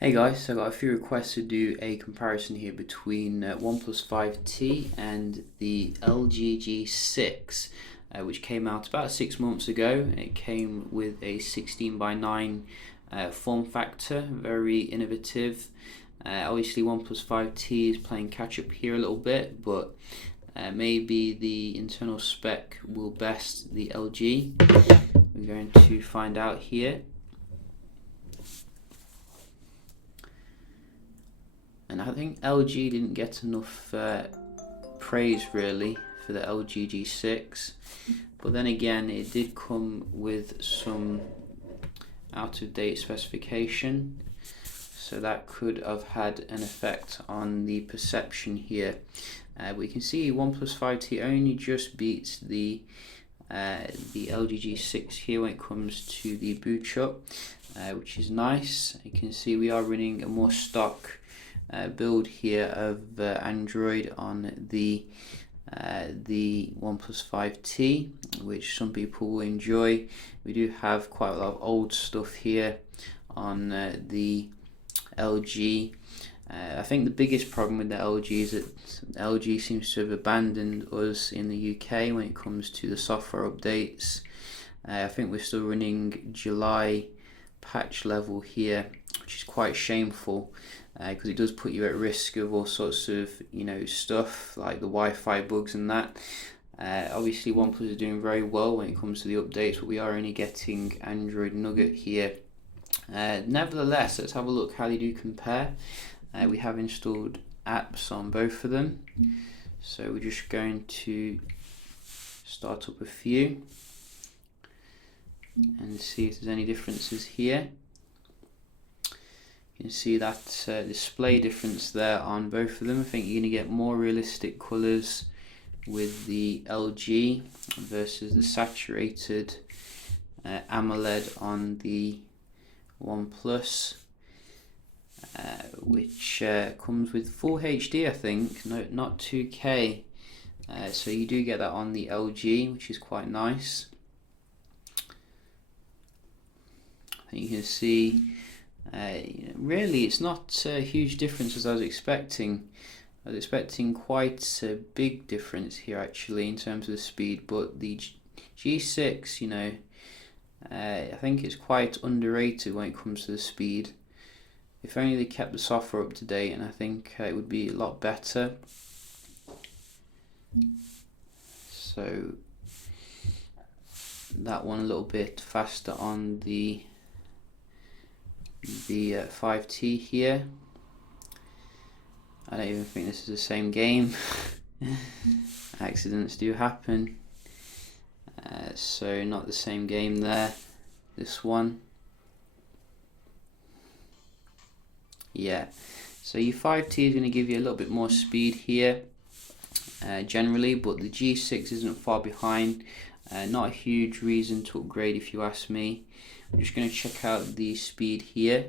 Hey guys, so I got a few requests to do a comparison here between OnePlus 5T and the LG G6, which came out about 6 months ago. It came with a 16:9 form factor, very innovative. Obviously OnePlus 5T is playing catch up here a little bit, but maybe the internal spec will best the LG. We're going to find out here. And I think LG didn't get enough praise really for the LG G6, but then again it did come with some out of date specification, so that could have had an effect on the perception here. We can see OnePlus 5T only just beats the LG G6 here when it comes to the boot up, which is nice. You can see we are running a more stock build here of Android on the OnePlus 5T, which some people will enjoy. We do have quite a lot of old stuff here on the LG. I think the biggest problem with the LG is that LG seems to have abandoned us in the UK when it comes to the software updates. I think we're still running July patch level here, which is quite shameful, because it does put you at risk of all sorts of stuff like the Wi-Fi bugs and that. Obviously OnePlus is doing very well when it comes to the updates, but we are only getting Android Nougat here. Nevertheless, let's have a look how they do compare. We have installed apps on both of them, so we're just going to start up a few and see if there's any differences here. You can see that display difference there on both of them. I think you're going to get more realistic colours with the LG versus the saturated AMOLED on the OnePlus, which comes with full HD, I think, no, not 2K. So you do get that on the LG, which is quite nice. I think you can see really it's not a huge difference as I was expecting. I was expecting quite a big difference here actually in terms of the speed, but the G6, I think it's quite underrated when it comes to the speed. If only they kept the software up to date, and I think it would be a lot better. So that one a little bit faster on the 5T here. I don't even think this is the same game. Accidents do happen. So not the same game there. This one. Yeah. So your 5T is going to give you a little bit more speed here generally, but the G6 isn't far behind. Not a huge reason to upgrade if you ask me. I'm just going to check out the speed here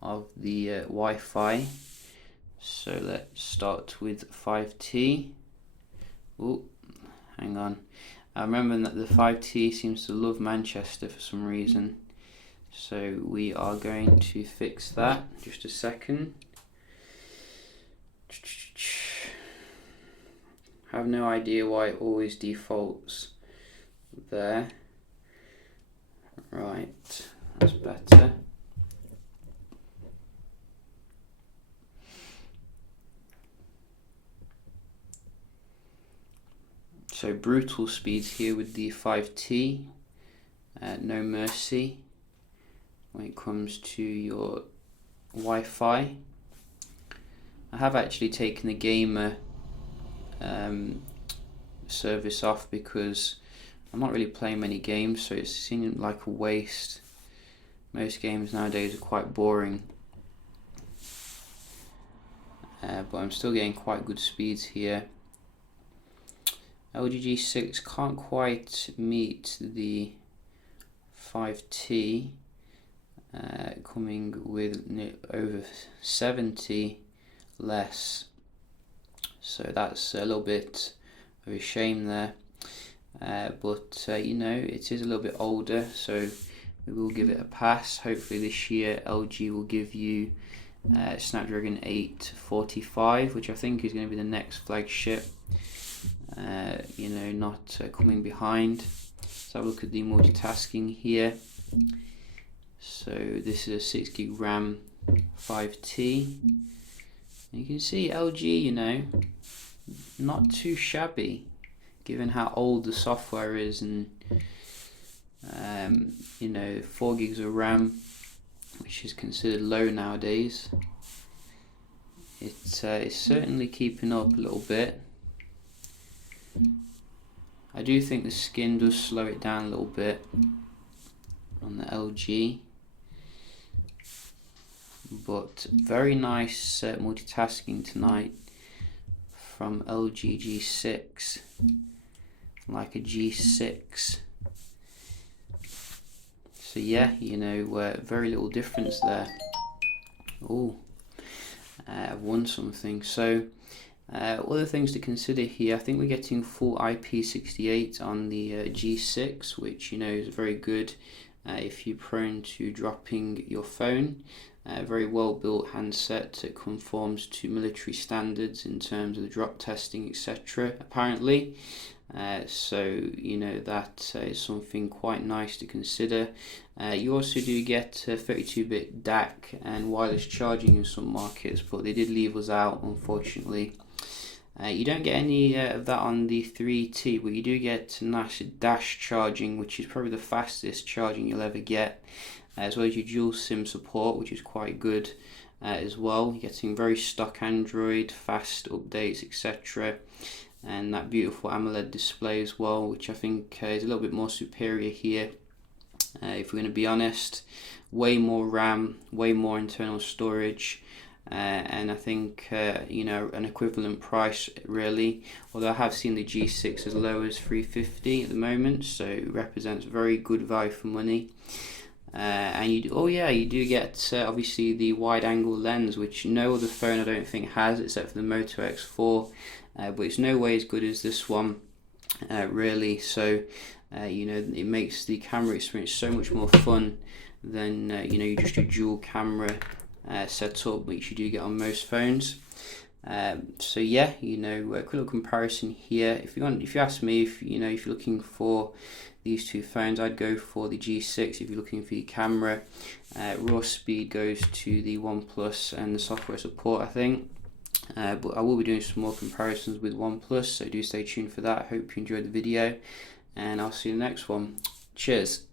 of the Wi-Fi. So let's start with 5T. Oh, hang on. I remember that the 5T seems to love Manchester for some reason. So we are going to fix that. Just a second. I have no idea why it always defaults there. Right, that's better. So brutal speeds here with the 5T, no mercy when it comes to your Wi-Fi. I have actually taken the gamer service off because I'm not really playing many games, so it seemed like a waste. Most games nowadays are quite boring, but I'm still getting quite good speeds here. LG G6 can't quite meet the 5T, coming with over 70 less, so that's a little bit of a shame there. But it is a little bit older, so we will give it a pass. Hopefully this year LG will give you Snapdragon 845, which I think is going to be the next flagship, you know, not coming behind. Let's have a look at the multitasking here. So this is a 6 gig RAM 5T. And you can see LG, you know, not too shabby given how old the software is, and you know, 4 gigs of RAM, which is considered low nowadays. It's certainly keeping up a little bit. I do think the skin does slow it down a little bit on the LG, but very nice multitasking tonight from LG G6, like a G6. So yeah, you know, very little difference there. Oh, I've won something. So other things to consider here, I think we're getting full IP68 on the G6, which, you know, is very good if you're prone to dropping your phone. Very well built handset that conforms to military standards in terms of the drop testing, etc. apparently. So, you know, that is something quite nice to consider. You also do get 32-bit DAC and wireless charging in some markets, but they did leave us out, unfortunately. You don't get any of that on the 3T, but you do get dash charging, which is probably the fastest charging you'll ever get, as well as your dual SIM support, which is quite good as well. You're getting very stock Android, fast updates, etc. And that beautiful AMOLED display as well, which I think is a little bit more superior here. If we're going to be honest, way more RAM, way more internal storage, and I think you know, an equivalent price really. Although I have seen the G6 as low as $350 at the moment, so it represents very good value for money. And you do get obviously the wide angle lens, which no other phone I don't think has except for the Moto X4, but it's no way as good as this one, really. So you know, it makes the camera experience so much more fun than you know, just a dual camera setup, which you do get on most phones. So yeah, you know, a quick little comparison here. If you ask me, if you're looking for these two phones, I'd go for the G6 if you're looking for your camera. Raw speed goes to the OnePlus and the software support, I think. But I will be doing some more comparisons with OnePlus, so do stay tuned for that. I hope you enjoyed the video, and I'll see you in the next one. Cheers.